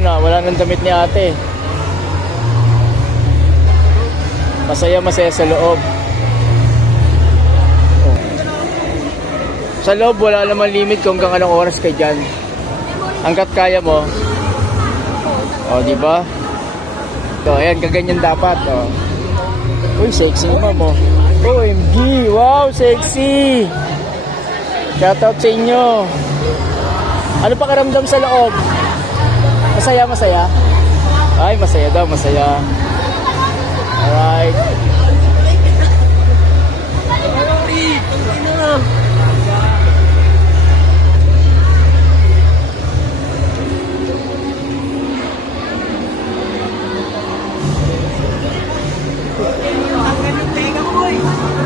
na, wala nang damit ni ate. Masaya masaya sa loob. Oh. Sa loob wala naman limit kung hanggang anong oras ka dyan. Hanggat kaya mo. O, di ba? Ayan, kaganyan dapat. O. Uy, sexy naman mo. OMG! Wow, sexy! Shoutout sa inyo. Ano pa karamdam sa loob? Masaya, masaya? Ay, masaya daw, masaya. Alright.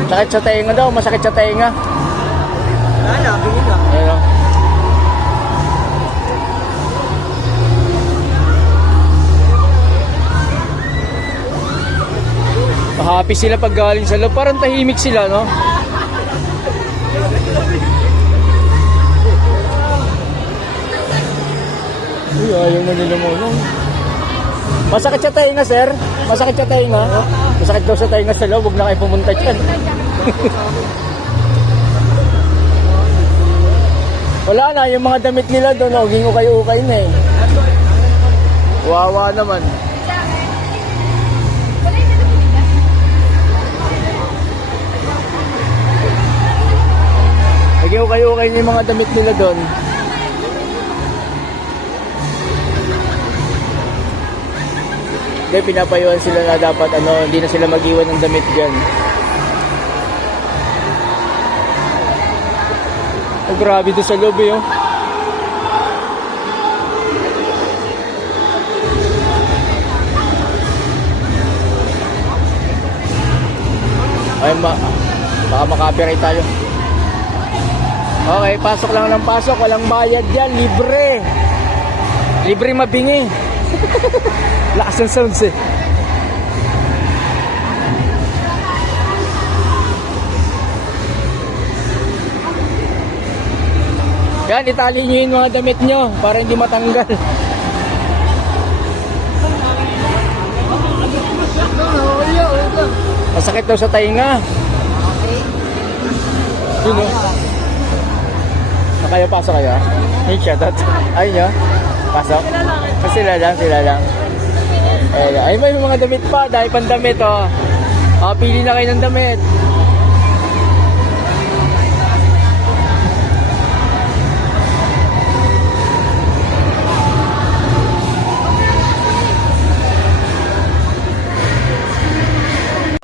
Sakit sa tenga daw, masakit sa tenga. Wala, Happy sila pag galing sa loob. Parang tahimik sila, no? Uy, ayaw na nila mo, no? Masakit sa tainga, sir? Masakit sa tainga? Masakit daw sa tainga sa loob. Huwag na kayo pumunta dyan. Wala na, yung mga damit nila doon, oh, gingo kayo ukay na eh. Wawa naman. Gingo kayo ukay na yung mga damit nila doon. Hindi, pinapayuhan sila na dapat ano, hindi na sila mag-iwan ng damit dyan. Oh, grabe doon sa loob eh, oh. Ay, ma baka makapiright tayo. Okay, pasok lang ng pasok. Walang bayad yan. Libre. Libre mabingi. Lakas ng sounds eh. Yan, itali nyo yung mga damit nyo para hindi matanggal. Masakit daw sa tainga. Yun o. Na kayo pasok kayo? Hey, shoutout. Ay nyo? Pasok? Ah, sila lang, sila lang. Ay, ay may mga damit pa. Dahil pang damit oh. Ah, pili na kayo ng damit.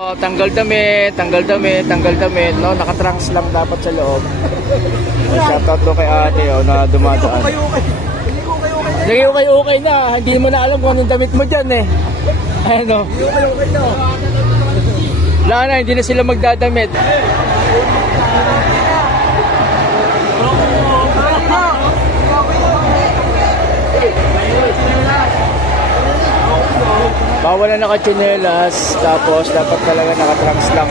Oh, tanggal damit, tanggal damit, tanggal damit, no? Nakatrunks lang dapat sa loob. Shoutout to kay ate, oh, na dumadaan. Okay. Hindi ko kayo okay. Lagi okay, okay na, hindi mo na alam kung anong damit mo dyan eh. Ano? Hindi ko kayo okay na. Wala na, hindi na sila magdadamit. Bawal na nakachinelas, tapos dapat talaga nakatrunks lang.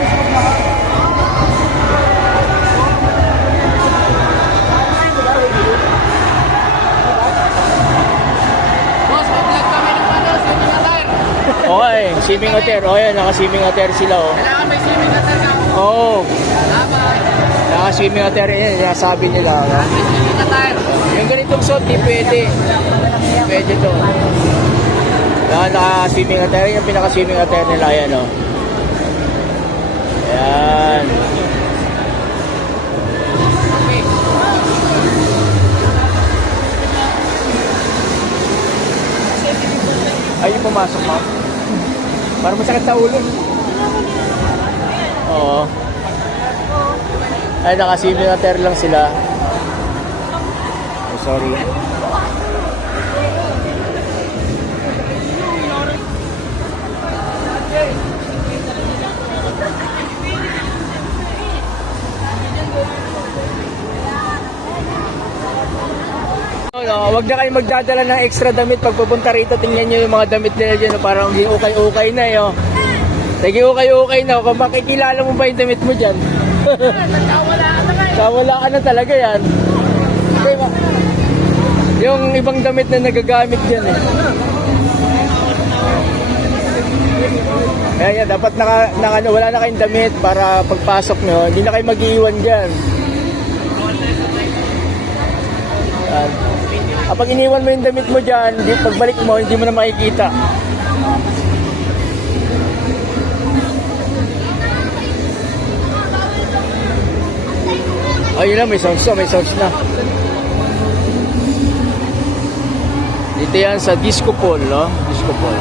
Swimming attire. O yan, naka-swimming attire sila oh. Kailangan may swimming na talaga. Oo, oh, Tama. naka-swimming attire yan, sinasabi nila. No? May swimming. Yung ganitong suit, di pwede. Pwede to. Yan, naka-swimming attire. Yung pinaka-swimming attire nila, yan o. Yan. Ay, yung pumasok, ma'am. Para masakit sa ulo. Oo. Ay, naka-swimming attire lang sila. Oh, sorry. No, wag na kayo magdadala ng extra damit pag pupunta rito. Tingnan nyo yung mga damit nila dyan. no, Parang hindi ukay-ukay na eh. Oh. Sige, ukay-ukay na. Kung makikilala mo ba yung damit mo dyan? Nagkawala ka na kayo. Kawala ka na talaga yan. Diba? Yung ibang damit na nagagamit dyan eh. Kaya yan, dapat naka, naka, ano, wala na kayong damit para pagpasok nyo, hindi na kayo mag-iwan dyan. Yan. Kapag iniwan mo yung damit mo dyan, pagbalik mo, hindi mo na makikita. Ayun na, may sounds na, may sounds na. Dito yan sa Disco Pool, no? Disco Pool.